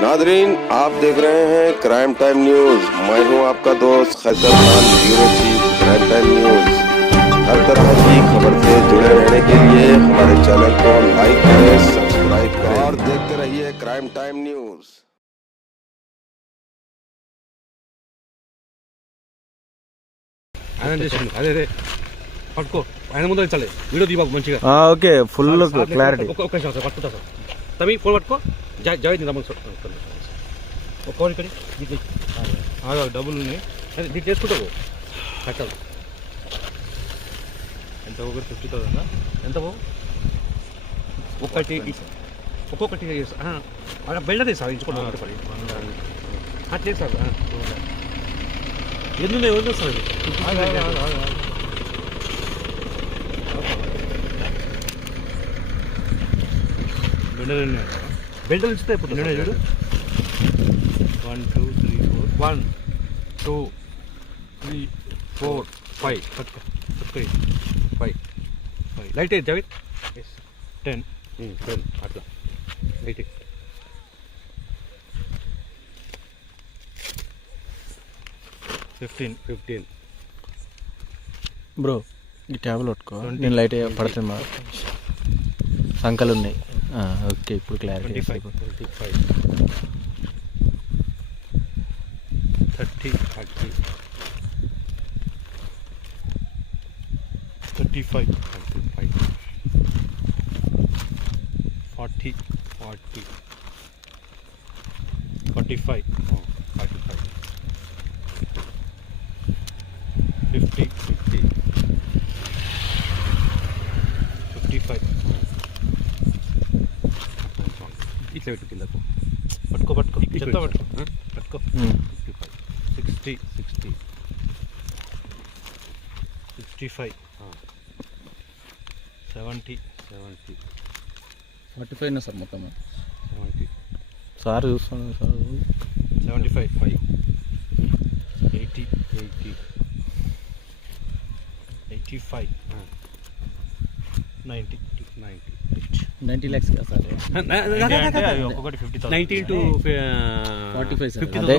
Nadreen, आप देख रहे हैं क्राइम टाइम न्यूज। मैं हूं आपका दोस्त Khaiser Khan, bureau chief crime time news. हर तरह की खबर से जुड़े रहने के लिए हमारे चैनल को लाइक करें, सब्सक्राइब करें और देखते रहिए क्राइम टाइम न्यूज। ఆయన చేసిండు అదే పట్టుకో ఆయన ముందు చాలే వీడియో తీ బాబు మంచిగా ఓకే ఫుల్ క్లారిటీ ఒక్క నిమిషం సార్ పట్టుకుంటా సార్ తమి ఫోన్ పట్టుకో జావేద్ రమ్మని సార్ ఒక ఫోన్ ఇక్కడ డబ్బులు ఉన్నాయి అదే దీన్ని చేసుకుంటావు కట్టాలి ఎంత ఒకటి 50,000 ఎంత బాబు ఒక్కొక్కటి బెల్డదే సార్ ఇంచుకోండి పడి అట్లేదు సార్ ఎందుకు ఎవరు సార్ బెల్టలు ఇస్తే ఇప్పుడు 1 2 3 4 1 2 3 4 5 5 లైట్ ఏ జావేద్ 10 అట్లా లైట్ 15 బ్రో ఈ ట్యాబ్లు పట్టుకో నేను లైట్ పడుతుంది మా సంకలు ఉన్నాయి ఓకే ఇప్పుడు క్లారిటీ 25 30 35 40 45 50 55 ఇట్లా పెట్టు కిందకు పట్టుకో చెత్త పట్టుకో 60 65 70 45 సార్ మొత్తం 70 సార్ చూస్తాను సార్ 75 80 85 90 90 lakhs కదా సార్ ఒక్కొక్కటి 50,000 90 into 45 సార్ 50,000